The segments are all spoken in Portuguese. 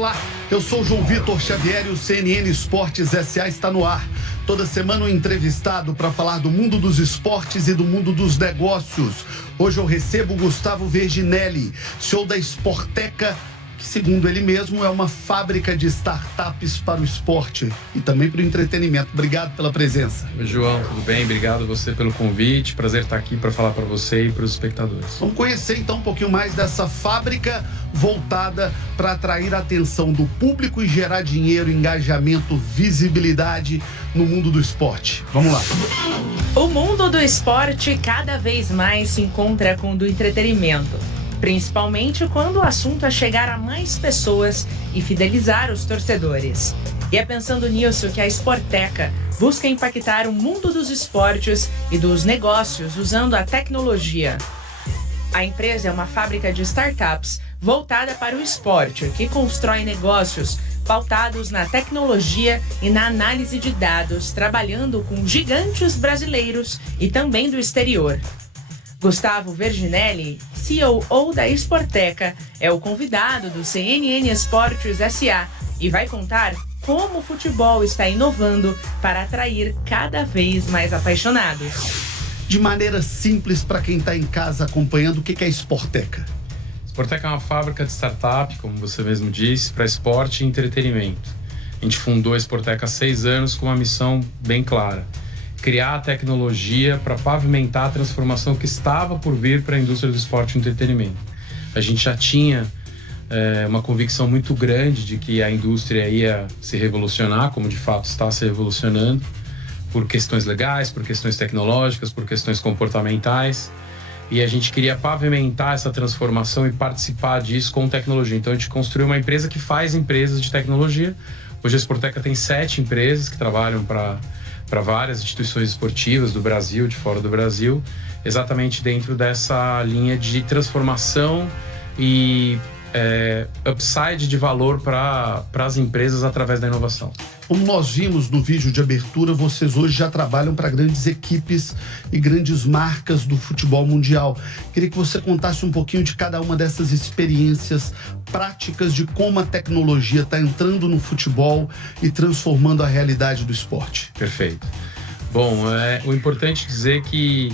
Olá, eu sou João Vitor Xavier e o CNN Esportes S.A. está no ar. Toda semana um entrevistado para falar do mundo dos esportes e do mundo dos negócios. Hoje eu recebo o Gustavo Verginelli, CEO da Sporteca, que segundo ele mesmo é uma fábrica de startups para o esporte e também para o entretenimento. Obrigado pela presença. Oi, João, tudo bem? Obrigado você pelo convite. Prazer estar aqui para falar para você e para os espectadores. Vamos conhecer então um pouquinho mais dessa fábrica voltada para atrair a atenção do público e gerar dinheiro, engajamento, visibilidade no mundo do esporte. Vamos lá. O mundo do esporte cada vez mais se encontra com o do entretenimento, principalmente quando o assunto é chegar a mais pessoas e fidelizar os torcedores. E é pensando nisso que a Sporteca busca impactar o mundo dos esportes e dos negócios usando a tecnologia. A empresa é uma fábrica de startups voltada para o esporte, que constrói negócios pautados na tecnologia e na análise de dados, trabalhando com gigantes brasileiros e também do exterior. Gustavo Verginelli, CEO da Sporteca, é o convidado do CNN Esportes S.A. e vai contar como o futebol está inovando para atrair cada vez mais apaixonados. De maneira simples para quem está em casa acompanhando, o que é a Sporteca? Sporteca é uma fábrica de startup, como você mesmo disse, para esporte e entretenimento. A gente fundou a Sporteca há 6 anos com uma missão bem clara: criar a tecnologia para pavimentar a transformação que estava por vir para a indústria do esporte e entretenimento. A gente já tinha uma convicção muito grande de que a indústria ia se revolucionar, como de fato está se revolucionando, por questões legais, por questões tecnológicas, por questões comportamentais. E a gente queria pavimentar essa transformação e participar disso com tecnologia. Então a gente construiu uma empresa que faz empresas de tecnologia. Hoje a Sporteca tem 7 empresas que trabalham para várias instituições esportivas do Brasil, de fora do Brasil, exatamente dentro dessa linha de transformação e upside de valor para as empresas através da inovação. Como nós vimos no vídeo de abertura, vocês hoje já trabalham para grandes equipes e grandes marcas do futebol mundial. Queria que você contasse um pouquinho de cada uma dessas experiências práticas de como a tecnologia está entrando no futebol e transformando a realidade do esporte. Perfeito. Bom, o importante dizer que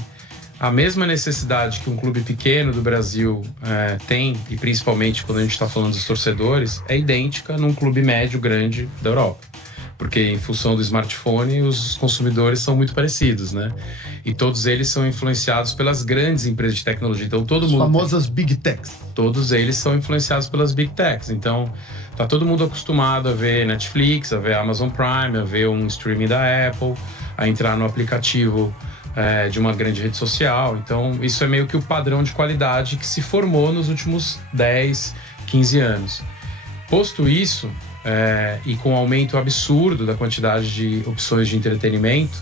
a mesma necessidade que um clube pequeno do Brasil tem, e principalmente quando a gente está falando dos torcedores, é idêntica num clube médio grande da Europa. Porque em função do smartphone, os consumidores são muito parecidos, né? E todos eles são influenciados pelas grandes empresas de tecnologia. Então todo mundo... As famosas Big Techs. Todos eles são influenciados pelas Big Techs. Então tá todo mundo acostumado a ver Netflix, a ver Amazon Prime, a ver um streaming da Apple, a entrar no aplicativo de uma grande rede social. Então isso é meio que o padrão de qualidade que se formou nos últimos 10, 15 anos. Posto isso, e com o aumento absurdo da quantidade de opções de entretenimento,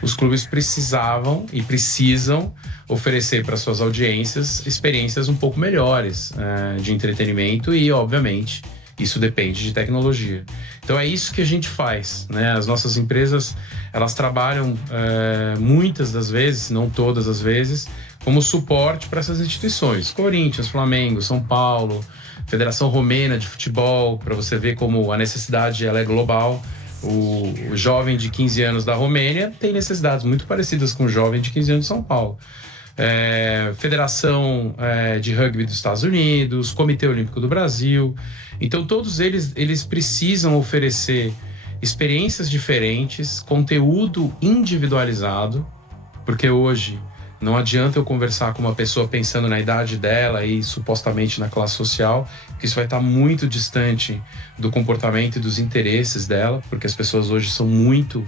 os clubes precisavam e precisam oferecer para suas audiências experiências um pouco melhores de entretenimento e, obviamente, isso depende de tecnologia. Então é isso que a gente faz, né? As nossas empresas, elas trabalham muitas das vezes, não todas as vezes, como suporte para essas instituições. Corinthians, Flamengo, São Paulo, Federação Romena de Futebol, para você ver como a necessidade ela é global. O jovem de 15 anos da Romênia tem necessidades muito parecidas com o jovem de 15 anos de São Paulo. Federação de Rugby dos Estados Unidos, Comitê Olímpico do Brasil. Então todos eles precisam oferecer experiências diferentes, conteúdo individualizado, porque hoje não adianta eu conversar com uma pessoa pensando na idade dela e supostamente na classe social, porque isso vai estar muito distante do comportamento e dos interesses dela, porque as pessoas hoje são muito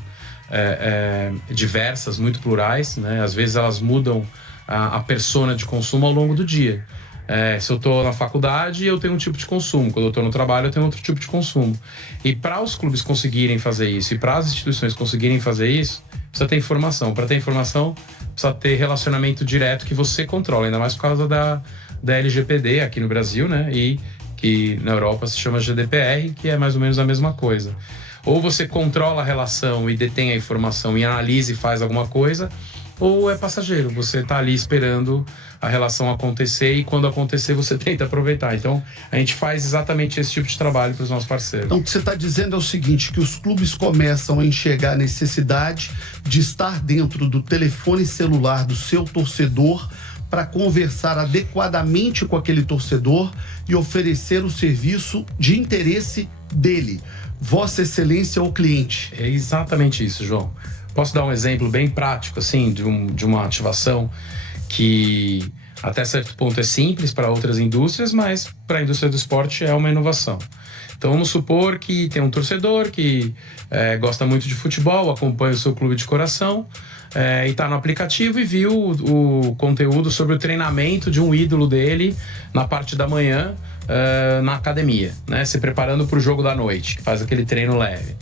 diversas, muito plurais, né? Às vezes elas mudam a persona de consumo ao longo do dia. Se eu estou na faculdade, eu tenho um tipo de consumo. Quando eu estou no trabalho, eu tenho outro tipo de consumo. E para os clubes conseguirem fazer isso, e para as instituições conseguirem fazer isso, precisa ter informação. Para ter informação, precisa ter relacionamento direto que você controla, ainda mais por causa da LGPD aqui no Brasil, né? E que na Europa se chama GDPR, que é mais ou menos a mesma coisa. Ou você controla a relação e detém a informação e analisa e faz alguma coisa, ou é passageiro. Você tá ali esperando a relação acontecer e quando acontecer você tenta aproveitar. Então, a gente faz exatamente esse tipo de trabalho para os nossos parceiros. Então, o que você está dizendo é o seguinte, que os clubes começam a enxergar a necessidade de estar dentro do telefone celular do seu torcedor para conversar adequadamente com aquele torcedor e oferecer o serviço de interesse dele. Vossa Excelência ao cliente. É exatamente isso, João. Posso dar um exemplo bem prático, assim, de uma ativação que até certo ponto é simples para outras indústrias, mas para a indústria do esporte é uma inovação. Então vamos supor que tem um torcedor que gosta muito de futebol, acompanha o seu clube de coração e está no aplicativo e viu o conteúdo sobre o treinamento de um ídolo dele na parte da manhã na academia, né? Se preparando para o jogo da noite, que faz aquele treino leve.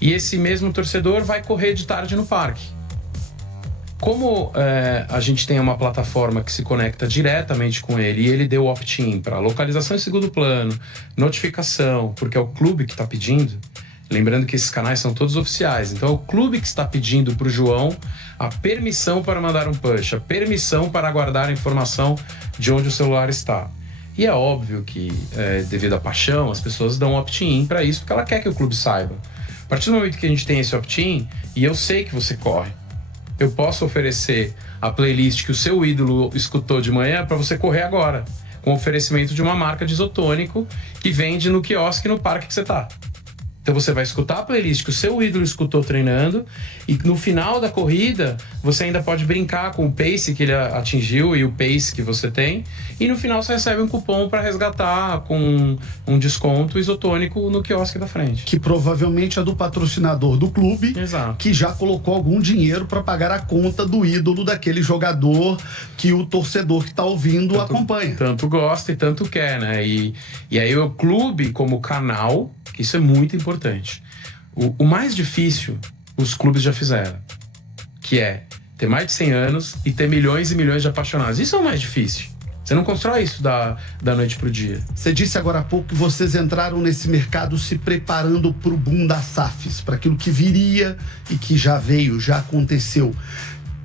E esse mesmo torcedor vai correr de tarde no parque. Como a gente tem uma plataforma que se conecta diretamente com ele e ele deu opt-in para localização em segundo plano, notificação, porque é o clube que está pedindo, lembrando que esses canais são todos oficiais, então é o clube que está pedindo para o João a permissão para mandar um push, a permissão para guardar a informação de onde o celular está. E é óbvio que, devido à paixão, as pessoas dão opt-in para isso, porque ela quer que o clube saiba. A partir do momento que a gente tem esse opt-in, e eu sei que você corre, eu posso oferecer a playlist que o seu ídolo escutou de manhã para você correr agora, com oferecimento de uma marca de isotônico que vende no quiosque no parque que você tá. Então você vai escutar a playlist que o seu ídolo escutou treinando e no final da corrida você ainda pode brincar com o pace que ele atingiu e o pace que você tem e no final você recebe um cupom para resgatar com um desconto isotônico no quiosque da frente. Que provavelmente é do patrocinador do clube. Exato. Que já colocou algum dinheiro para pagar a conta do ídolo daquele jogador que o torcedor que está ouvindo acompanha. Tanto gosta e tanto quer, né? E aí o clube como canal, que isso é muito importante. O mais difícil, os clubes já fizeram, que é ter mais de 100 anos e ter milhões e milhões de apaixonados. Isso é o mais difícil. Você não constrói isso da noite pro dia. Você disse agora há pouco que vocês entraram nesse mercado se preparando para o boom das SAFs, para aquilo que viria e que já veio, já aconteceu.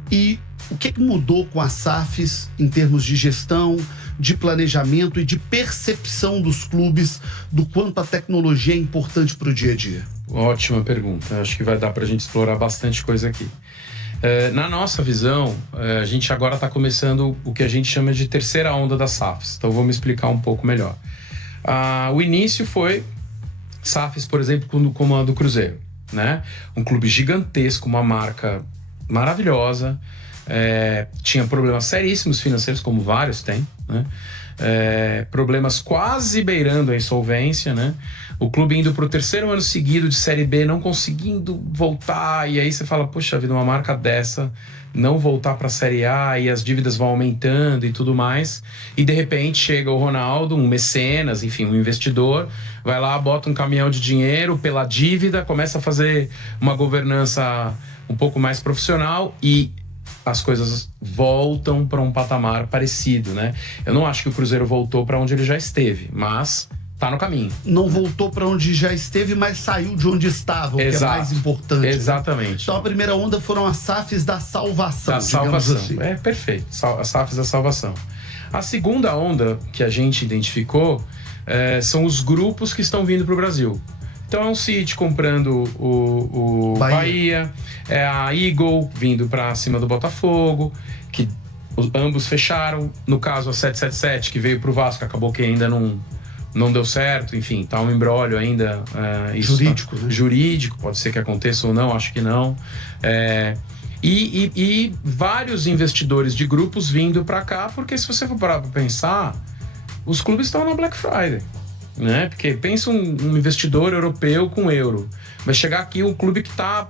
E o que mudou com as SAFs em termos de gestão, de planejamento e de percepção dos clubes do quanto a tecnologia é importante para o dia a dia? Ótima pergunta. Acho que vai dar para a gente explorar bastante coisa aqui. Na nossa visão, a gente agora está começando o que a gente chama de terceira onda das SAFs. Então, vou me explicar um pouco melhor. O início foi SAFs, por exemplo, como a do Cruzeiro, né? Um clube gigantesco, uma marca maravilhosa, tinha problemas seríssimos financeiros, como vários têm, né? Problemas quase beirando a insolvência, né? O clube indo para o terceiro ano seguido de Série B, não conseguindo voltar, e aí você fala, poxa vida, uma marca dessa não voltar para a Série A e as dívidas vão aumentando e tudo mais, e de repente chega o Ronaldo, um mecenas, enfim, um investidor, vai lá, bota um caminhão de dinheiro pela dívida, começa a fazer uma governança um pouco mais profissional e as coisas voltam para um patamar parecido, né? Eu não acho que o Cruzeiro voltou para onde ele já esteve, mas tá no caminho. Não voltou para onde já esteve, mas saiu de onde estava, o que é mais importante. Exatamente. Né? Então a primeira onda foram as SAFs da salvação. Da salvação. Assim. Perfeito. As SAFs da salvação. A segunda onda que a gente identificou são os grupos que estão vindo para o Brasil. Então é um City comprando o Bahia, é a Eagle vindo para cima do Botafogo, que ambos fecharam. No caso, a 777, que veio para o Vasco, acabou que ainda não deu certo, enfim, tá um imbróglio ainda. Jurídico, né? Jurídico, pode ser que aconteça ou não, acho que não. E vários investidores de grupos vindo para cá, porque se você for parar para pensar, os clubes estão na Black Friday. Né? Porque pensa um investidor europeu com euro. Vai chegar aqui um clube que está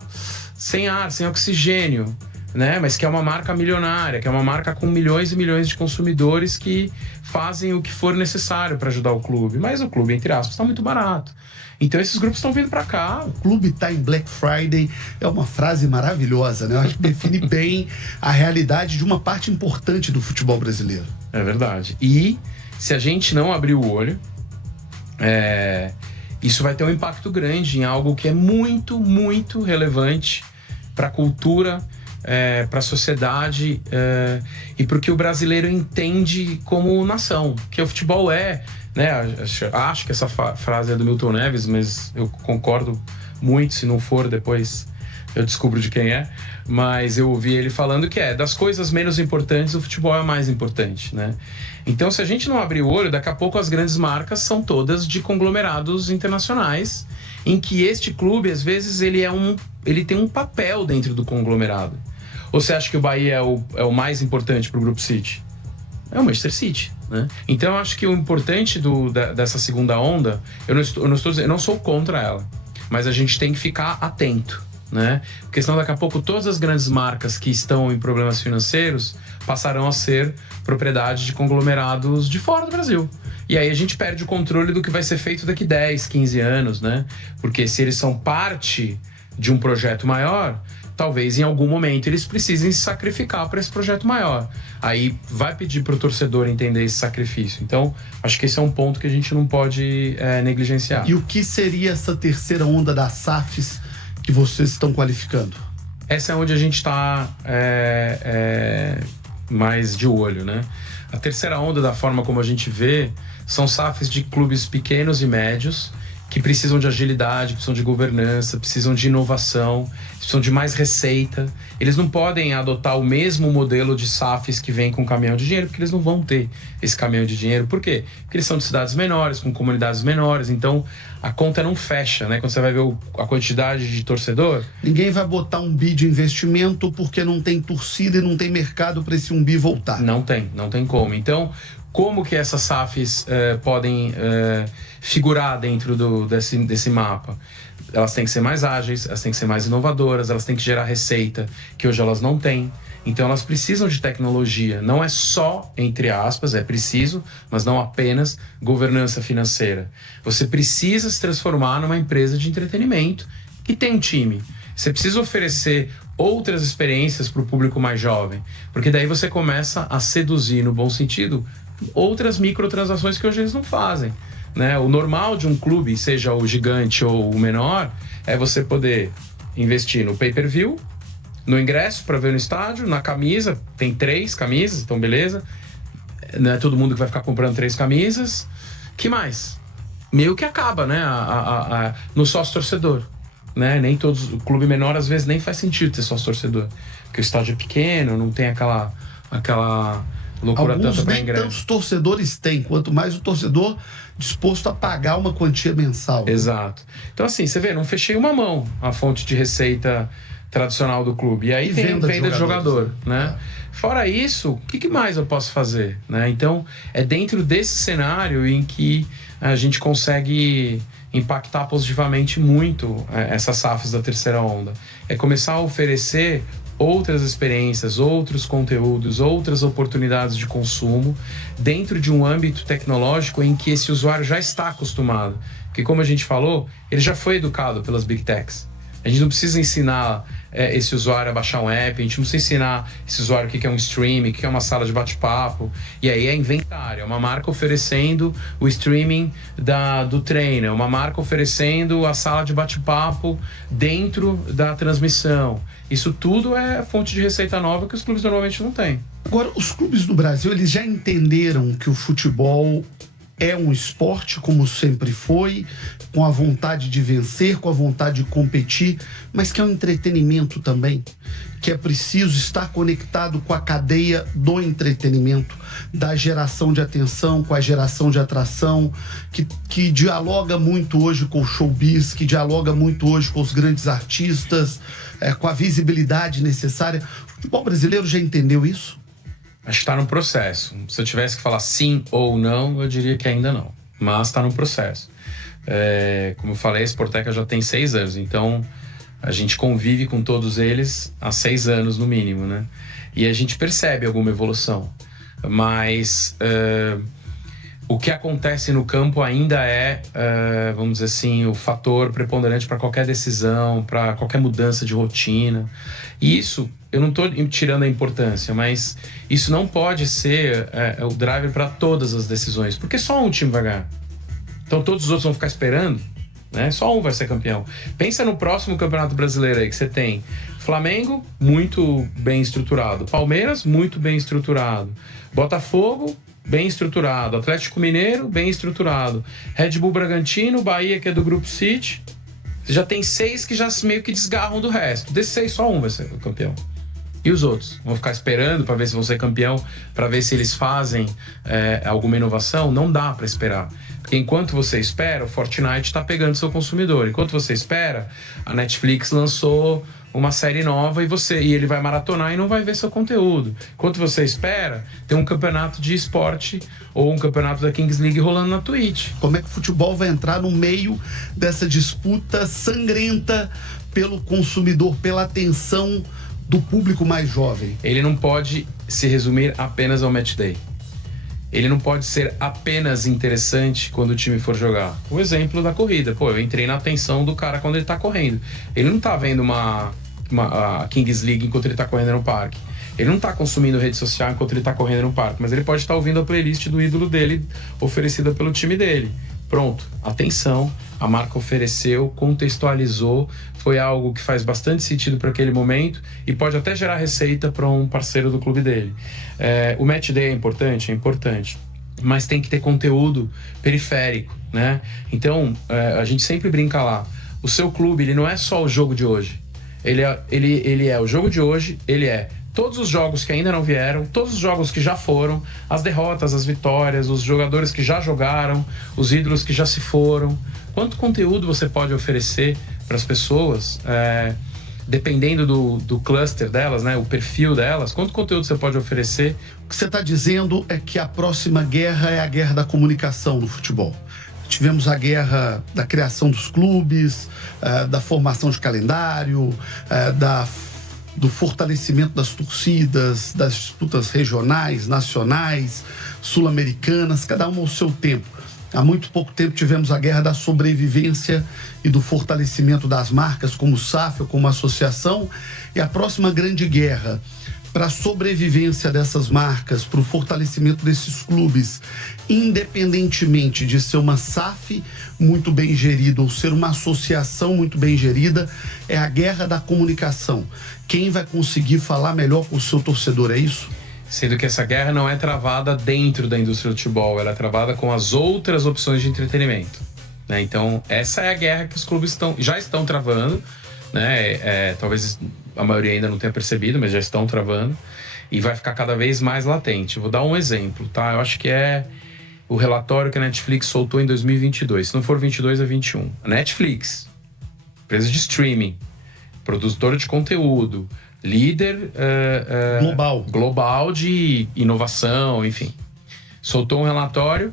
sem ar, sem oxigênio, né? Mas que é uma marca milionária, que é uma marca com milhões e milhões de consumidores que fazem o que for necessário para ajudar o clube. Mas o clube, entre aspas, está muito barato. Então esses grupos estão vindo para cá. O clube está em Black Friday é uma frase maravilhosa, né? Eu acho que define bem a realidade de uma parte importante do futebol brasileiro. É verdade. E se a gente não abrir o olho, isso vai ter um impacto grande em algo que é muito, muito relevante para a cultura para a sociedade e para o que o brasileiro entende como nação, que o futebol é, né? Acho que essa frase é do Milton Neves, mas eu concordo muito. Se não for, depois eu descubro de quem é. Mas eu ouvi ele falando que das coisas menos importantes, o futebol é a mais importante, né? Então, se a gente não abrir o olho, daqui a pouco as grandes marcas são todas de conglomerados internacionais, em que este clube, às vezes, ele tem um papel dentro do conglomerado. Ou você acha que o Bahia é o mais importante para o Grupo City? É o Manchester City, né? Então, eu acho que o importante dessa segunda onda, eu não sou contra ela, mas a gente tem que ficar atento, né? Porque senão daqui a pouco todas as grandes marcas que estão em problemas financeiros passarão a ser propriedade de conglomerados de fora do Brasil. E aí a gente perde o controle do que vai ser feito daqui 10, 15 anos, né? Porque se eles são parte de um projeto maior, talvez em algum momento eles precisem se sacrificar para esse projeto maior. Aí vai pedir para o torcedor entender esse sacrifício. Então, acho que esse é um ponto que a gente não pode negligenciar. E o que seria essa terceira onda das SAFs que vocês estão qualificando? Essa é onde a gente está mais de olho, né? A terceira onda, da forma como a gente vê, são SAFs de clubes pequenos e médios que precisam de agilidade, precisam de governança, precisam de inovação, precisam de mais receita. Eles não podem adotar o mesmo modelo de SAFs que vem com caminhão de dinheiro, porque eles não vão ter esse caminhão de dinheiro. Por quê? Porque eles são de cidades menores, com comunidades menores, então a conta não fecha, né? Quando você vai ver a quantidade de torcedor... Ninguém vai botar um bi de investimento porque não tem torcida e não tem mercado para esse um bi voltar. Não tem como. Então, como que essas SAFs podem figurar dentro desse mapa? Elas têm que ser mais ágeis, elas têm que ser mais inovadoras, elas têm que gerar receita, que hoje elas não têm. Então elas precisam de tecnologia. Não é só, entre aspas, é preciso, mas não apenas, governança financeira. Você precisa se transformar numa empresa de entretenimento que tem um time. Você precisa oferecer outras experiências para o público mais jovem, porque daí você começa a seduzir, no bom sentido, outras microtransações que hoje eles não fazem, né? O normal de um clube, seja o gigante ou o menor, é você poder investir no pay-per-view, no ingresso para ver no estádio, na camisa, tem 3 camisas, então beleza. Não é todo mundo que vai ficar comprando 3 camisas. Que mais? Meio que acaba, né? No sócio-torcedor, né? Nem todos, o clube menor às vezes nem faz sentido ter sócio-torcedor, porque o estádio é pequeno, não tem aquela loucura tanta para ingresso. Tantos torcedores têm, quanto mais o torcedor disposto a pagar uma quantia mensal. Exato. Então assim, você vê, não fechei uma mão a fonte de receita tradicional do clube. E aí tem venda de jogador, né? Fora isso, o que mais eu posso fazer, né? Então, é dentro desse cenário em que a gente consegue impactar positivamente muito essas SAFs da terceira onda. É começar a oferecer outras experiências, outros conteúdos, outras oportunidades de consumo dentro de um âmbito tecnológico em que esse usuário já está acostumado. Porque, como a gente falou, ele já foi educado pelas Big Techs. A gente não precisa ensinar esse usuário a baixar um app, a gente não precisa ensinar esse usuário o que é um streaming, o que é uma sala de bate-papo. E aí é inventário, é uma marca oferecendo o streaming do treino, é uma marca oferecendo a sala de bate-papo dentro da transmissão. Isso tudo é fonte de receita nova que os clubes normalmente não têm. Agora, os clubes no Brasil, eles já entenderam que o futebol é um esporte, como sempre foi, com a vontade de vencer, com a vontade de competir, mas que é um entretenimento também, que é preciso estar conectado com a cadeia do entretenimento, da geração de atenção, com a geração de atração, que dialoga muito hoje com o showbiz, que dialoga muito hoje com os grandes artistas, com a visibilidade necessária. O futebol brasileiro já entendeu isso? Acho que está no processo. Se eu tivesse que falar sim ou não, eu diria que ainda não. Mas está no processo. Como eu falei, a Sporteca já tem 6 anos, então a gente convive com todos eles há 6 anos no mínimo, né? E a gente percebe alguma evolução. Mas o que acontece no campo ainda vamos dizer assim, o fator preponderante para qualquer decisão, para qualquer mudança de rotina. E isso, eu não estou tirando a importância, mas isso não pode ser o driver para todas as decisões, porque só um time vai ganhar. Então todos os outros vão ficar esperando. né? Só um vai ser campeão. Pensa no próximo Campeonato Brasileiro aí, que você tem Flamengo, muito bem estruturado. Palmeiras, muito bem estruturado. Botafogo, bem estruturado. Atlético Mineiro, bem estruturado. Red Bull Bragantino, Bahia, que é do Grupo City. Você já tem 6 que já meio que desgarram do resto. Desses 6, só um vai ser campeão. E os outros? Vão ficar esperando para ver se vão ser campeão, para ver se eles fazem alguma inovação? Não dá para esperar. Porque enquanto você espera, o Fortnite está pegando seu consumidor. Enquanto você espera, a Netflix lançou uma série nova e ele vai maratonar e não vai ver seu conteúdo. Enquanto você espera, tem um campeonato de esporte ou um campeonato da Kings League rolando na Twitch. Como é que o futebol vai entrar no meio dessa disputa sangrenta pelo consumidor, pela atenção do público mais jovem? Ele não pode se resumir apenas ao match day. Ele não pode ser apenas interessante quando o time for jogar. O exemplo da corrida. Pô, eu entrei na atenção do cara quando ele tá correndo. Ele não tá vendo a Kings League enquanto ele tá correndo no parque. Ele não tá consumindo rede social enquanto ele tá correndo no parque. Mas ele pode estar ouvindo a playlist do ídolo dele, oferecida pelo time dele. Pronto, atenção, a marca ofereceu, contextualizou, foi algo que faz bastante sentido para aquele momento e pode até gerar receita para um parceiro do clube dele. O Match Day é importante, mas tem que ter conteúdo periférico, né? Então, a gente sempre brinca lá, o seu clube, ele não é só o jogo de hoje, ele é o jogo de hoje, ele é todos os jogos que ainda não vieram, todos os jogos que já foram, as derrotas, as vitórias, os jogadores que já jogaram, os ídolos que já se foram. Quanto conteúdo você pode oferecer para as pessoas, dependendo do cluster delas, né, o perfil delas, quanto conteúdo você pode oferecer? O que você está dizendo é que a próxima guerra é a guerra da comunicação no futebol. Tivemos a guerra da criação dos clubes, da formação de calendário, do fortalecimento das torcidas, das disputas regionais, nacionais, sul-americanas, cada uma ao seu tempo. Há muito pouco tempo tivemos a guerra da sobrevivência e do fortalecimento das marcas, como SAF, como associação, e a próxima grande guerra para a sobrevivência dessas marcas, para o fortalecimento desses clubes, independentemente de ser uma SAF muito bem gerida ou ser uma associação muito bem gerida, é a guerra da comunicação. Quem vai conseguir falar melhor com o seu torcedor, é isso? Sendo que essa guerra não é travada dentro da indústria do futebol, ela é travada com as outras opções de entretenimento, né? Então, essa é a guerra que os clubes já estão travando, né? Talvez a maioria ainda não tenha percebido, mas já estão travando e vai ficar cada vez mais latente. Vou dar um exemplo, tá? Eu acho que é o relatório que a Netflix soltou em 2022. Se não for 22, é 21. A Netflix, empresa de streaming, produtora de conteúdo, líder global de inovação, enfim. Soltou um relatório,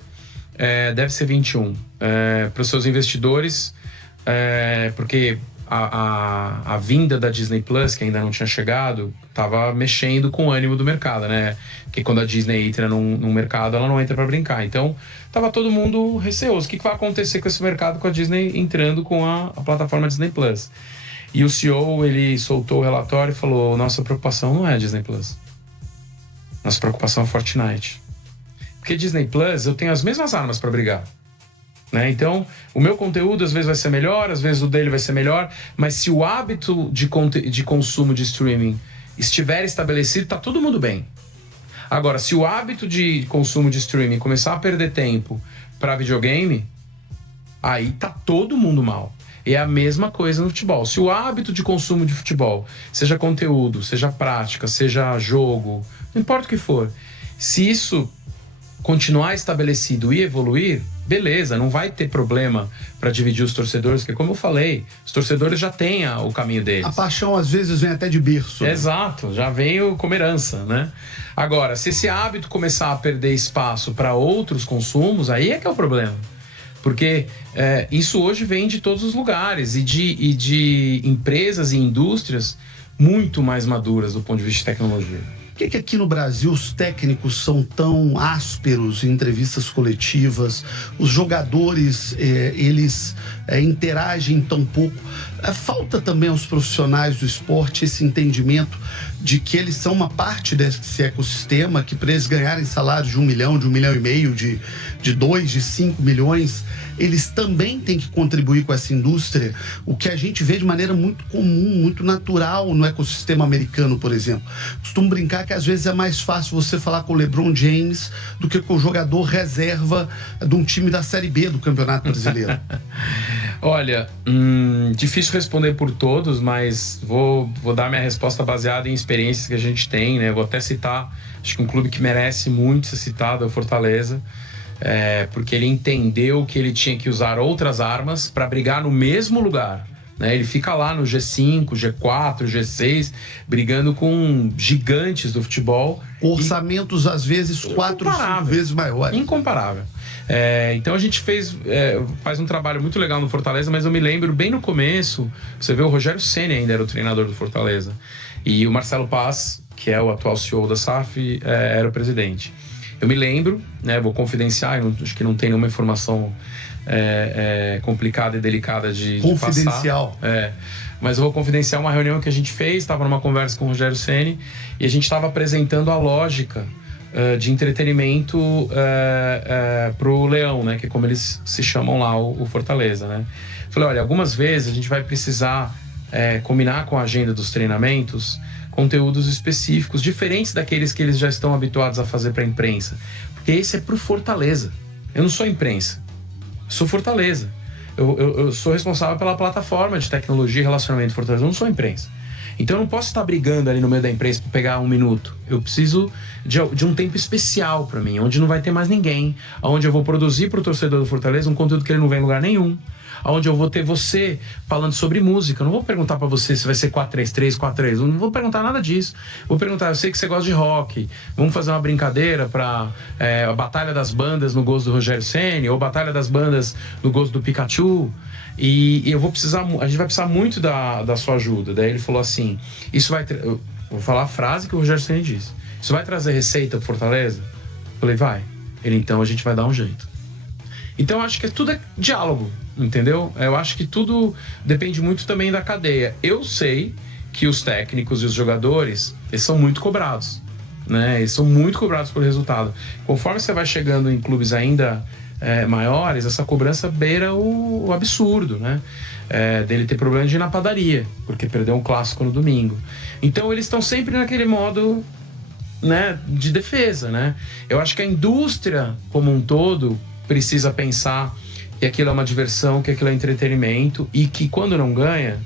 deve ser 21, para os seus investidores, porque a vinda da Disney Plus, que ainda não tinha chegado, estava mexendo com o ânimo do mercado, né? Porque quando a Disney entra num mercado, ela não entra para brincar. Então, estava todo mundo receoso. O que vai acontecer com esse mercado com a Disney entrando com a plataforma Disney Plus? E o CEO, ele soltou o relatório e falou: nossa preocupação não é a Disney Plus. Nossa preocupação é Fortnite. Porque Disney Plus, eu tenho as mesmas armas para brigar, né? Então, o meu conteúdo às vezes vai ser melhor, às vezes o dele vai ser melhor, mas se o hábito de consumo de streaming estiver estabelecido, tá todo mundo bem. Agora, se o hábito de consumo de streaming começar a perder tempo para videogame, aí tá todo mundo mal. É a mesma coisa no futebol. Se o hábito de consumo de futebol, seja conteúdo, seja prática, seja jogo, não importa o que for, se isso continuar estabelecido e evoluir, beleza, não vai ter problema para dividir os torcedores, porque como eu falei, os torcedores já têm o caminho deles. A paixão às vezes vem até de berço. Né? Exato, já vem como herança, né? Agora, se esse hábito começar a perder espaço para outros consumos, aí é que é o problema. Porque isso hoje vem de todos os lugares e de empresas e indústrias muito mais maduras do ponto de vista de tecnologia. Por que aqui no Brasil os técnicos são tão ásperos em entrevistas coletivas? Os jogadores, eles interagem tão pouco? Falta também aos profissionais do esporte esse entendimento de que eles são uma parte desse ecossistema, que para eles ganharem salários de 1 milhão, de 1,5 milhão, de 2, de 5 milhões, eles também têm que contribuir com essa indústria, o que a gente vê de maneira muito comum, muito natural no ecossistema americano, por exemplo. Costumo brincar que às vezes é mais fácil você falar com o LeBron James do que com o jogador reserva de um time da Série B do Campeonato Brasileiro. Olha, difícil responder por todos, mas vou dar minha resposta baseada em experiências que a gente tem, né? Vou até citar, acho que um clube que merece muito ser citado é o Fortaleza, porque ele entendeu que ele tinha que usar outras armas para brigar no mesmo lugar, né? Ele fica lá no G5, G4, G6, brigando com gigantes do futebol. Orçamentos, às vezes, 4, 5 vezes maiores. Incomparável. Então a gente faz um trabalho muito legal no Fortaleza, mas eu me lembro bem no começo, você vê o Rogério Ceni ainda era o treinador do Fortaleza, e o Marcelo Paz, que é o atual CEO da SAF, era o presidente. Eu me lembro, né, vou confidenciar, acho que não tem nenhuma informação complicada e delicada de confidencial. passar. Mas eu vou confidenciar uma reunião que a gente fez, estava numa conversa com o Rogério Ceni, e a gente estava apresentando a lógica de entretenimento pro Leão, né? Que é como eles se chamam lá, o Fortaleza, né? Falei, olha, algumas vezes a gente vai precisar combinar com a agenda dos treinamentos conteúdos específicos, diferentes daqueles que eles já estão habituados a fazer para a imprensa. Porque esse é pro Fortaleza. Eu não sou imprensa, sou Fortaleza. Eu sou responsável pela plataforma de tecnologia e relacionamento Fortaleza, eu não sou imprensa. Então eu não posso estar brigando ali no meio da imprensa para pegar 1 minuto. Eu preciso de um tempo especial para mim, onde não vai ter mais ninguém, onde eu vou produzir para o torcedor do Fortaleza um conteúdo que ele não vê em lugar nenhum, onde eu vou ter você falando sobre música. Eu não vou perguntar para você se vai ser 4-3-3, 4-3, eu não vou perguntar nada disso. Vou perguntar, eu sei que você gosta de rock, vamos fazer uma brincadeira para a Batalha das Bandas no gosto do Rogério Ceni, ou Batalha das Bandas no gosto do Pikachu. E a gente vai precisar muito da sua ajuda. Daí ele falou assim, eu vou falar a frase que o Rogério Ceni disse: isso vai trazer receita pro Fortaleza? Eu falei, vai. Ele, então a gente vai dar um jeito. Então eu acho que tudo é diálogo, entendeu? Eu acho que tudo depende muito também da cadeia. Eu sei que os técnicos e os jogadores, eles são muito cobrados, né? Eles são muito cobrados pelo resultado. Conforme você vai chegando em clubes ainda maiores, essa cobrança beira o absurdo, né? Dele ter problema de ir na padaria, porque perdeu um clássico no domingo. Então eles estão sempre naquele modo, né, de defesa, né? Eu acho que a indústria como um todo precisa pensar que aquilo é uma diversão, que aquilo é entretenimento, e que quando não ganha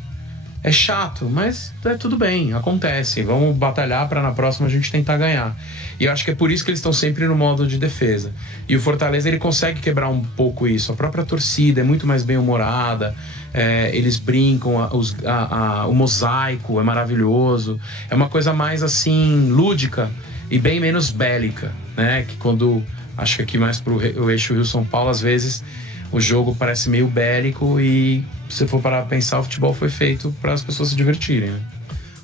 é chato, mas tudo bem, acontece, vamos batalhar para na próxima a gente tentar ganhar. E eu acho que é por isso que eles estão sempre no modo de defesa. E o Fortaleza, ele consegue quebrar um pouco isso. A própria torcida é muito mais bem-humorada, eles brincam, o mosaico é maravilhoso, é uma coisa mais assim, lúdica e bem menos bélica, né? Que quando, acho que aqui mais pro eixo Rio-São Paulo, às vezes o jogo parece meio bélico, e se for parar pra pensar, o futebol foi feito para as pessoas se divertirem, né?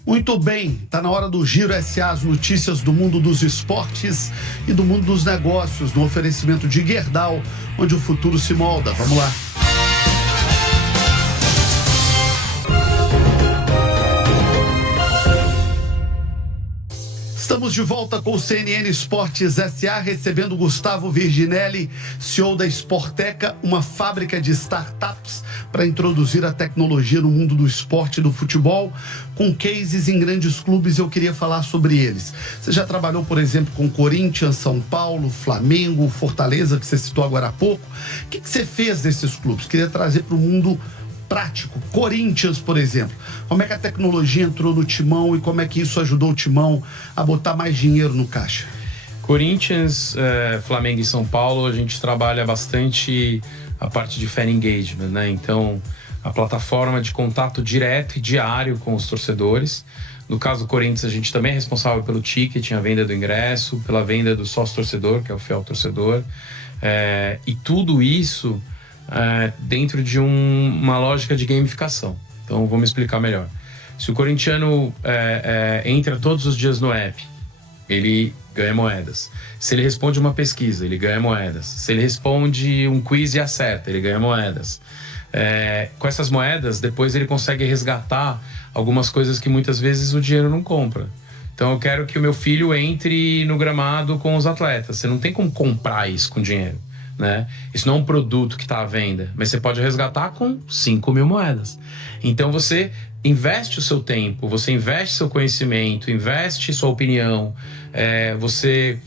Muito bem, tá na hora do Giro SA, as notícias do mundo dos esportes e do mundo dos negócios, no oferecimento de Gerdau, onde o futuro se molda. Vamos lá. Estamos de volta com o CNN Esportes SA, recebendo Gustavo Virginelli, CEO da Sporteca, uma fábrica de startups para introduzir a tecnologia no mundo do esporte e do futebol, com cases em grandes clubes. Eu queria falar sobre eles. Você já trabalhou, por exemplo, com Corinthians, São Paulo, Flamengo, Fortaleza, que você citou agora há pouco. O que você fez desses clubes? Queria trazer para o mundo prático. Corinthians, por exemplo, como é que a tecnologia entrou no Timão e como é que isso ajudou o Timão a botar mais dinheiro no caixa? Corinthians, Flamengo e São Paulo, a gente trabalha bastante a parte de fan engagement, né? Então, a plataforma de contato direto e diário com os torcedores. No caso do Corinthians, a gente também é responsável pelo ticketing, a venda do ingresso, pela venda do sócio-torcedor, que é o fiel torcedor. E tudo isso dentro de uma lógica de gamificação. Então, vou me explicar melhor. Se o corintiano entra todos os dias no app, ele ganha moedas. Se ele responde uma pesquisa, ele ganha moedas. Se ele responde um quiz e acerta, ele ganha moedas. Com essas moedas, depois ele consegue resgatar algumas coisas que muitas vezes o dinheiro não compra. Então eu quero que o meu filho entre no gramado com os atletas. Você não tem como comprar isso com dinheiro, né? Isso não é um produto que está à venda, mas você pode resgatar com 5.000 moedas. Então você investe o seu tempo, você investe seu conhecimento, investe sua opinião, você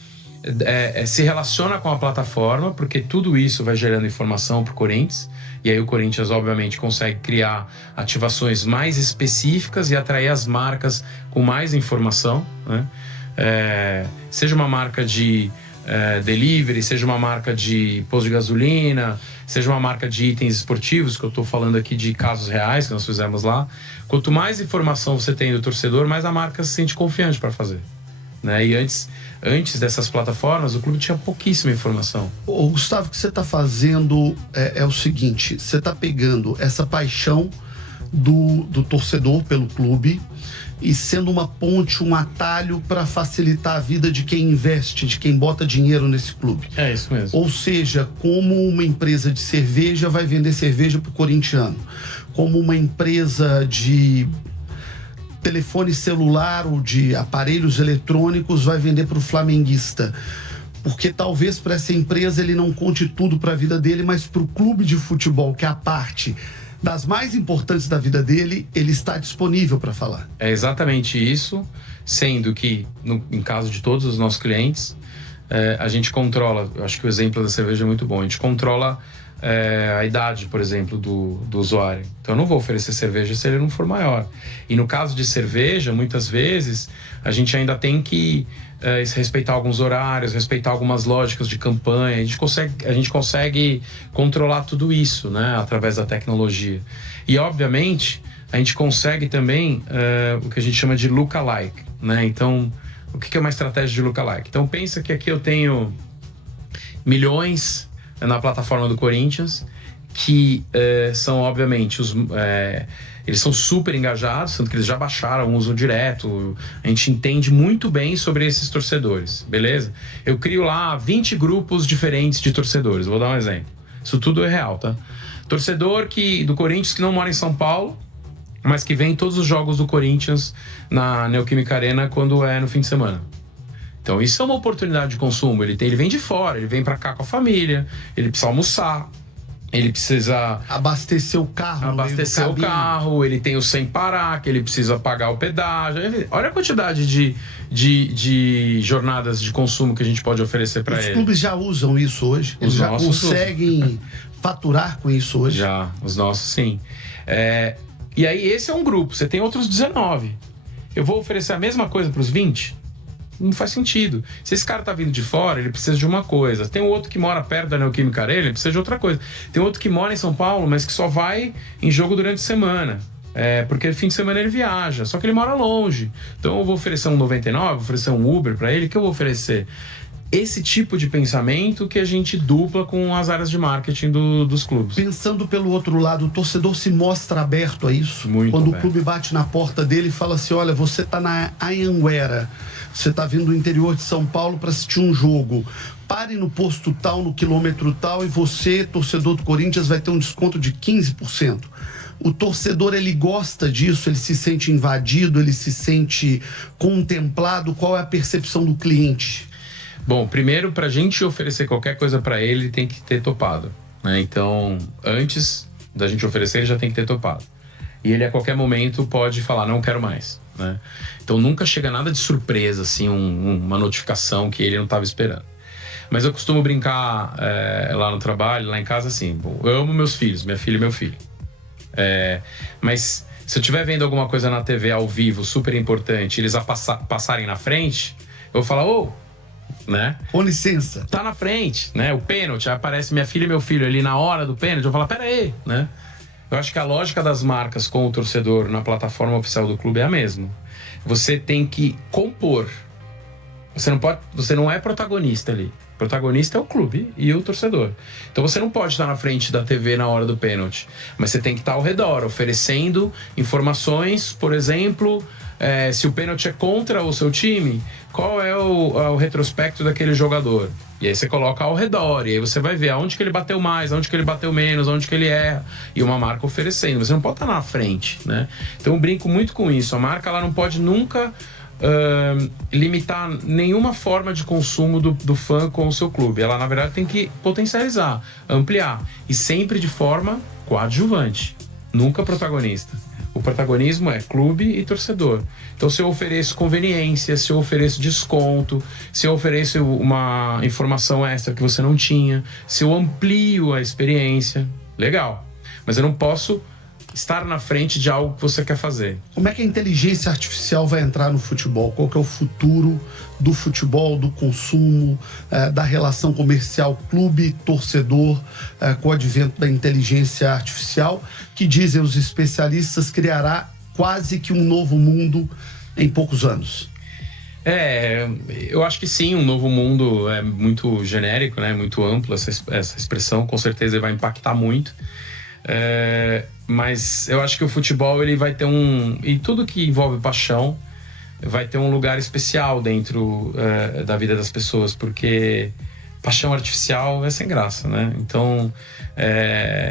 se relaciona com a plataforma, porque tudo isso vai gerando informação para o Corinthians. E aí o Corinthians, obviamente, consegue criar ativações mais específicas e atrair as marcas com mais informação, né? Seja uma marca de delivery, seja uma marca de posto de gasolina, seja uma marca de itens esportivos, que eu estou falando aqui de casos reais que nós fizemos lá. Quanto mais informação você tem do torcedor, mais a marca se sente confiante para fazer, né? E antes dessas plataformas, o clube tinha pouquíssima informação. O Gustavo, o que você está fazendo é o seguinte: você está pegando essa paixão do torcedor pelo clube e sendo uma ponte, um atalho para facilitar a vida de quem investe, de quem bota dinheiro nesse clube. É isso mesmo. Ou seja, como uma empresa de cerveja vai vender cerveja para o corintiano, como uma empresa de telefone celular ou de aparelhos eletrônicos vai vender para o flamenguista. Porque talvez para essa empresa ele não conte tudo para a vida dele, mas para o clube de futebol, que é a parte das mais importantes da vida dele, ele está disponível para falar. É exatamente isso, sendo que, em caso de todos os nossos clientes, a gente controla, eu acho que o exemplo da cerveja é muito bom, a gente controla a idade, por exemplo, do usuário. Então eu não vou oferecer cerveja se ele não for maior. E no caso de cerveja, muitas vezes, a gente ainda tem que respeitar alguns horários, respeitar algumas lógicas de campanha. A gente consegue controlar tudo isso, né, através da tecnologia. E, obviamente, a gente consegue também o que a gente chama de lookalike, né? Então, o que é uma estratégia de lookalike? Então, pensa que aqui eu tenho milhões na plataforma do Corinthians, que são, obviamente, eles são super engajados, tanto que eles já baixaram, usam direto. A gente entende muito bem sobre esses torcedores, beleza? Eu crio lá 20 grupos diferentes de torcedores, vou dar um exemplo. Isso tudo é real, tá? Torcedor do Corinthians que não mora em São Paulo, mas que vem em todos os jogos do Corinthians na Neoquímica Arena quando é no fim de semana. Então isso é uma oportunidade de consumo. Ele vem de fora, ele vem pra cá com a família, ele precisa almoçar, ele precisa abastecer o carro, ele tem o sem parar, que ele precisa pagar o pedágio. Olha a quantidade de jornadas de consumo que a gente pode oferecer para ele. Os clubes já usam isso hoje? Eles já conseguem faturar com isso hoje? Já, os nossos sim. E aí esse é um grupo, você tem outros 19. Eu vou oferecer a mesma coisa para os 20? Não faz sentido. Se esse cara tá vindo de fora, ele precisa de uma coisa. Tem um outro que mora perto da Neoquímica Arena, ele precisa de outra coisa. Tem outro que mora em São Paulo, mas que só vai em jogo durante a semana. Porque fim de semana ele viaja, só que ele mora longe. Então eu vou oferecer um 99, vou oferecer um Uber para ele. O que eu vou oferecer? Esse tipo de pensamento que a gente dupla com as áreas de marketing dos clubes. Pensando pelo outro lado, o torcedor se mostra aberto a isso? Muito quando aberto. O clube bate na porta dele e fala assim: olha, você tá na Anhanguera, você tá vindo do interior de São Paulo para assistir um jogo, pare no posto tal, no quilômetro tal, e você, torcedor do Corinthians, vai ter um desconto de 15%. O torcedor, ele gosta disso, ele se sente invadido, ele se sente contemplado. Qual é a percepção do cliente? Bom, primeiro, pra gente oferecer qualquer coisa pra ele, tem que ter topado, né? Então, antes da gente oferecer, ele já tem que ter topado. E ele, a qualquer momento, pode falar: não quero mais, né? Então, nunca chega nada de surpresa, assim, uma notificação que ele não estava esperando. Mas eu costumo brincar lá no trabalho, lá em casa, assim: eu amo meus filhos, minha filha e meu filho. Mas se eu estiver vendo alguma coisa na TV ao vivo, super importante, eles passarem na frente, eu vou falar: né? Com licença. Tá na frente, né? O pênalti, aparece minha filha e meu filho ali na hora do pênalti, eu vou falar: pera aí, né? Eu acho que a lógica das marcas com o torcedor na plataforma oficial do clube é a mesma. Você tem que compor. Você não é protagonista ali. O protagonista é o clube e o torcedor. Então você não pode estar na frente da TV na hora do pênalti, mas você tem que estar ao redor, oferecendo informações, por exemplo, se o pênalti é contra o seu time, qual é o retrospecto daquele jogador? E aí você coloca ao redor, e aí você vai ver aonde que ele bateu mais, aonde que ele bateu menos, aonde que ele erra, e uma marca oferecendo. Você não pode estar na frente, né? Então eu brinco muito com isso. A marca ela não pode nunca limitar nenhuma forma de consumo do fã com o seu clube. Ela, na verdade, tem que potencializar, ampliar, e sempre de forma coadjuvante, nunca protagonista. O protagonismo é clube e torcedor. Então, se eu ofereço conveniência, se eu ofereço desconto, se eu ofereço uma informação extra que você não tinha, se eu amplio a experiência, legal. Mas eu não posso estar na frente de algo que você quer fazer. Como é que a inteligência artificial vai entrar no futebol? Qual que é o futuro do futebol, do consumo, da relação comercial clube-torcedor com o advento da inteligência artificial, que, dizem os especialistas, criará quase que um novo mundo em poucos anos? Eu acho que sim, um novo mundo é muito genérico, né? Muito amplo essa expressão, com certeza vai impactar muito. Mas eu acho que o futebol ele vai ter e tudo que envolve paixão vai ter um lugar especial dentro da vida das pessoas, porque paixão artificial é sem graça, né? Então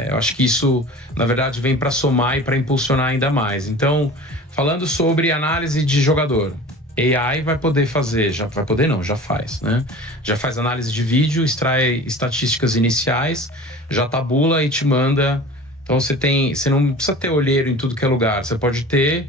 eu acho que isso na verdade vem para somar e para impulsionar ainda mais. Então, falando sobre análise de jogador, AI vai poder fazer, já faz, né? Já faz análise de vídeo, extrai estatísticas iniciais, já tabula e te manda. Então você não precisa ter olheiro em tudo que é lugar. Você pode ter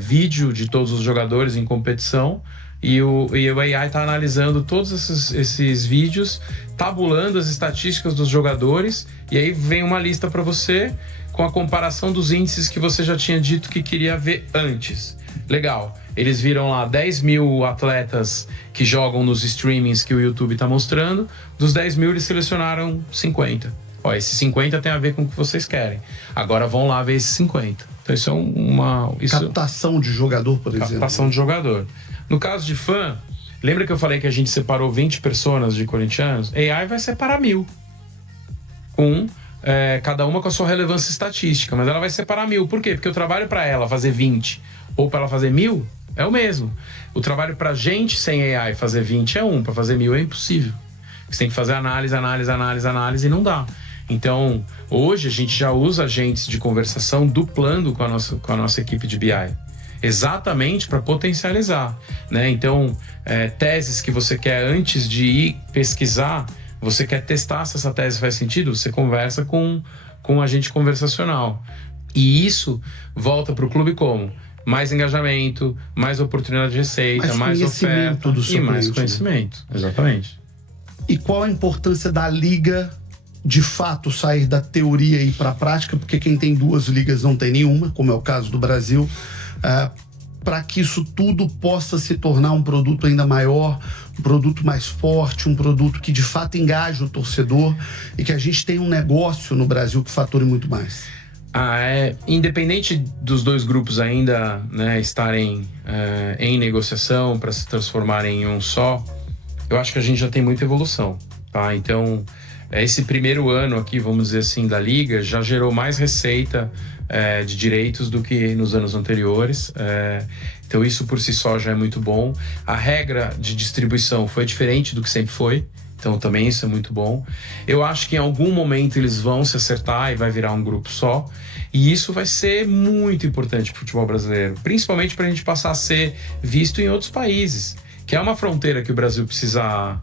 vídeo de todos os jogadores em competição e o AI está analisando todos esses vídeos, tabulando as estatísticas dos jogadores, e aí vem uma lista para você com a comparação dos índices que você já tinha dito que queria ver antes. Legal. Eles viram lá 10 mil atletas que jogam nos streamings que o YouTube está mostrando. Dos 10 mil, eles selecionaram 50. Esses 50 tem a ver com o que vocês querem. Agora vão lá ver esses 50. Então isso é captação de jogador, por exemplo. Captação de jogador. No caso de fã, lembra que eu falei que a gente separou 20 personas de corintianos? AI vai separar 1000. Cada uma com a sua relevância estatística, mas ela vai separar 1000. Por quê? Porque o trabalho para ela fazer 20 ou para ela fazer 1000 é o mesmo. O trabalho pra gente sem AI fazer 20 é para fazer 1000 é impossível. Você tem que fazer análise e não dá. Então, hoje a gente já usa agentes de conversação duplando com a nossa equipe de BI, exatamente para potencializar, né? Então, teses que você quer antes de ir pesquisar, você quer testar se essa tese faz sentido, você conversa com um agente conversacional. E isso volta para o clube como? Mais engajamento, mais oportunidade de receita, mais oferta e mais conhecimento. Né? Exatamente. E qual a importância da liga de fato sair da teoria e ir para a prática? Porque quem tem 2 ligas não tem nenhuma, como é o caso do Brasil, para que isso tudo possa se tornar um produto ainda maior, um produto mais forte, um produto que de fato engaje o torcedor e que a gente tenha um negócio no Brasil que fature muito mais. Independente dos 2 grupos ainda, né, estarem em negociação para se transformarem em um só, eu acho que a gente já tem muita evolução, tá? Então, esse primeiro ano aqui, vamos dizer assim, da Liga, já gerou mais receita de direitos do que nos anos anteriores. Então, isso por si só já é muito bom. A regra de distribuição foi diferente do que sempre foi. Então, também isso é muito bom. Eu acho que em algum momento eles vão se acertar e vai virar um grupo só. E isso vai ser muito importante para o futebol brasileiro, principalmente para a gente passar a ser visto em outros países, que é uma fronteira que o Brasil precisa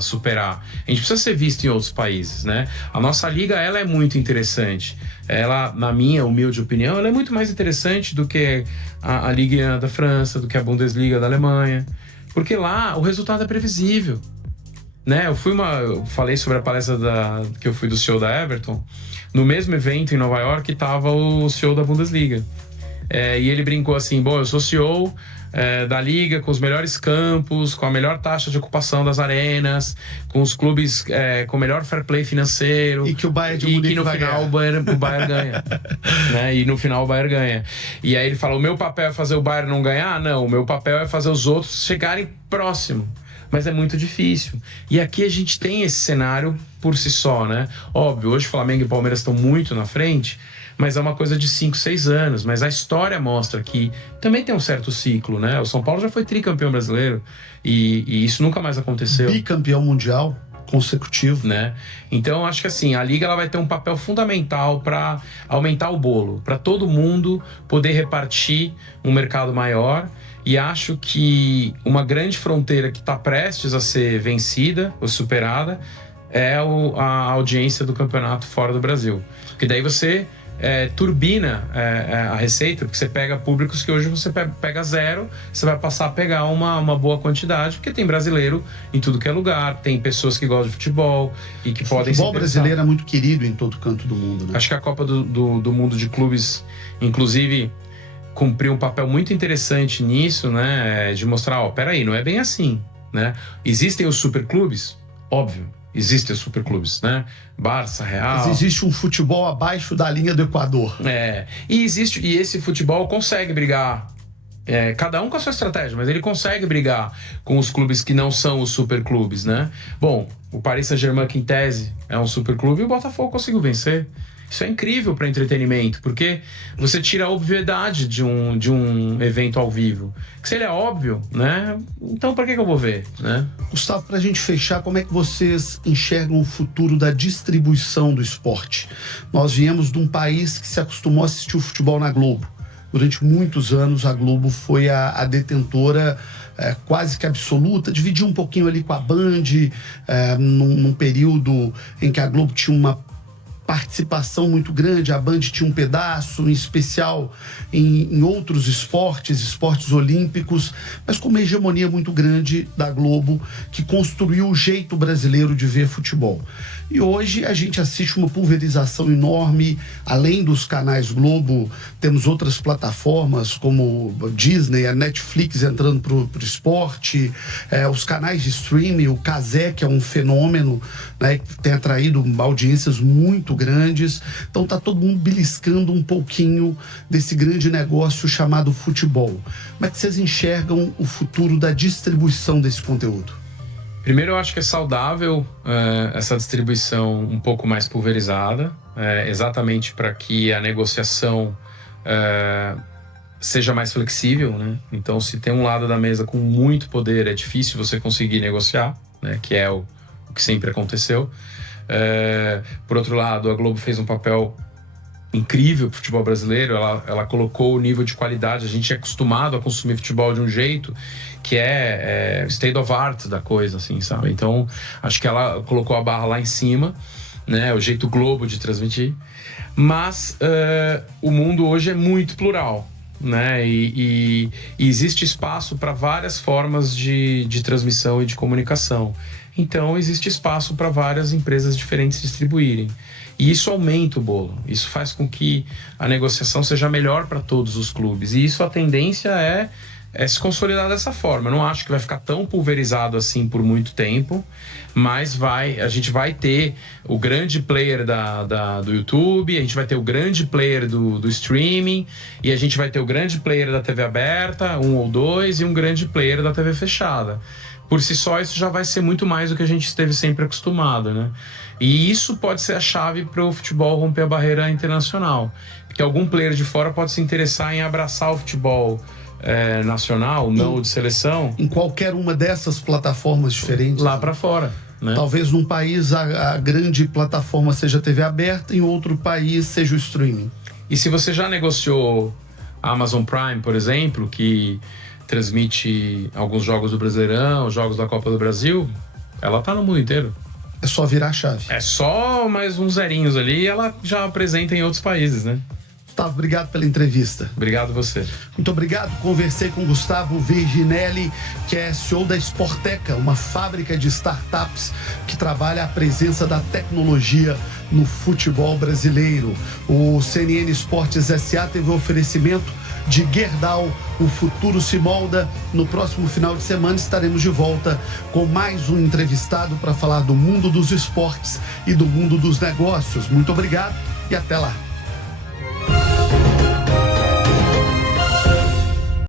superar. A gente precisa ser visto em outros países, né? A nossa liga, ela é muito interessante. Ela, na minha humilde opinião, ela é muito mais interessante do que a Liga da França, do que a Bundesliga da Alemanha. Porque lá o resultado é previsível, né? Eu falei sobre a palestra que eu fui do CEO da Everton. No mesmo evento em Nova York estava o CEO da Bundesliga. E ele brincou assim, eu sou CEO da liga com os melhores campos, com a melhor taxa de ocupação das arenas, com os clubes com o melhor fair play financeiro, e que o Bayern de Munique no final o Bayern ganha. Né? E no final o Bayern ganha. E aí ele fala, o meu papel é fazer o Bayern não ganhar? Não, o meu papel é fazer os outros chegarem próximo. Mas é muito difícil. E aqui a gente tem esse cenário por si só, né? Óbvio, hoje Flamengo e Palmeiras estão muito na frente, mas é uma coisa de 5, 6 anos. Mas a história mostra que também tem um certo ciclo, né? O São Paulo já foi tricampeão brasileiro e isso nunca mais aconteceu. Bicampeão mundial consecutivo, né? Então, acho que assim, a Liga ela vai ter um papel fundamental para aumentar o bolo, para todo mundo poder repartir um mercado maior. E acho que uma grande fronteira que está prestes a ser vencida ou superada é a audiência do campeonato fora do Brasil. Porque daí você turbina a receita, porque você pega públicos que hoje você pega zero, você vai passar a pegar uma boa quantidade, porque tem brasileiro em tudo que é lugar, tem pessoas que gostam de futebol e que podem se interessar. O futebol brasileiro é muito querido em todo canto do mundo, né? Acho que a Copa do Mundo de Clubes, inclusive, cumpriu um papel muito interessante nisso, né? De mostrar, peraí, não é bem assim, né? Existem os superclubes? Óbvio. Existem os superclubes, né? Barça, Real... Mas existe um futebol abaixo da linha do Equador. E esse futebol consegue brigar, cada um com a sua estratégia, mas ele consegue brigar com os clubes que não são os superclubes, né? Bom, o Paris Saint-Germain, que em tese é um superclube, e o Botafogo conseguiu vencer. Isso é incrível para entretenimento, porque você tira a obviedade de um evento ao vivo. Que se ele é óbvio, né? Então para que eu vou ver, né? Gustavo, para a gente fechar, como é que vocês enxergam o futuro da distribuição do esporte? Nós viemos de um país que se acostumou a assistir o futebol na Globo. Durante muitos anos, a Globo foi a detentora quase que absoluta, dividia um pouquinho ali com a Band, num período em que a Globo tinha uma participação muito grande, a Band tinha um pedaço, em especial em outros esportes olímpicos, mas com uma hegemonia muito grande da Globo, que construiu o jeito brasileiro de ver futebol. E hoje a gente assiste uma pulverização enorme, além dos canais Globo, temos outras plataformas como Disney, a Netflix entrando pro esporte, os canais de streaming, o Cazé, que é um fenômeno, né, que tem atraído audiências muito grandes. Então tá todo mundo beliscando um pouquinho desse grande negócio chamado futebol. Como é que vocês enxergam o futuro da distribuição desse conteúdo? Primeiro, eu acho que é saudável essa distribuição um pouco mais pulverizada, exatamente para que a negociação seja mais flexível, né? Então, se tem um lado da mesa com muito poder, é difícil você conseguir negociar, né? Que é o que sempre aconteceu. Por outro lado, a Globo fez um papel incrível pro futebol brasileiro, ela colocou o nível de qualidade. A gente é acostumado a consumir futebol de um jeito que é state of art da coisa, assim, sabe? Então, acho que ela colocou a barra lá em cima, né? O jeito Globo de transmitir. Mas o mundo hoje é muito plural, né? E existe espaço para várias formas de transmissão e de comunicação. Então, existe espaço para várias empresas diferentes distribuírem. E isso aumenta o bolo. Isso faz com que a negociação seja melhor para todos os clubes. E isso, a tendência é se consolidar dessa forma. Eu não acho que vai ficar tão pulverizado assim por muito tempo, mas a gente vai ter o grande player do YouTube, a gente vai ter o grande player do streaming, e a gente vai ter o grande player da TV aberta, 1 ou 2, e um grande player da TV fechada. Por si só, isso já vai ser muito mais do que a gente esteve sempre acostumado, né? E isso pode ser a chave para o futebol romper a barreira internacional. Porque algum player de fora pode se interessar em abraçar o futebol nacional, não o de seleção. Em qualquer uma dessas plataformas diferentes. Lá para fora, né? Talvez num país a grande plataforma seja a TV aberta, em outro país seja o streaming. E se você já negociou a Amazon Prime, por exemplo, que transmite alguns jogos do Brasileirão, jogos da Copa do Brasil, ela tá no mundo inteiro. É só virar a chave. É só mais uns zerinhos ali e ela já apresenta em outros países, né? Gustavo, obrigado pela entrevista. Obrigado você. Muito obrigado. Conversei com Gustavo Virginelli, que é CEO da Sporteca, uma fábrica de startups que trabalha a presença da tecnologia no futebol brasileiro. O CNN Esportes SA teve o oferecimento de Gerdau, o futuro se molda. No próximo final de semana estaremos de volta com mais um entrevistado para falar do mundo dos esportes e do mundo dos negócios. Muito obrigado e até lá.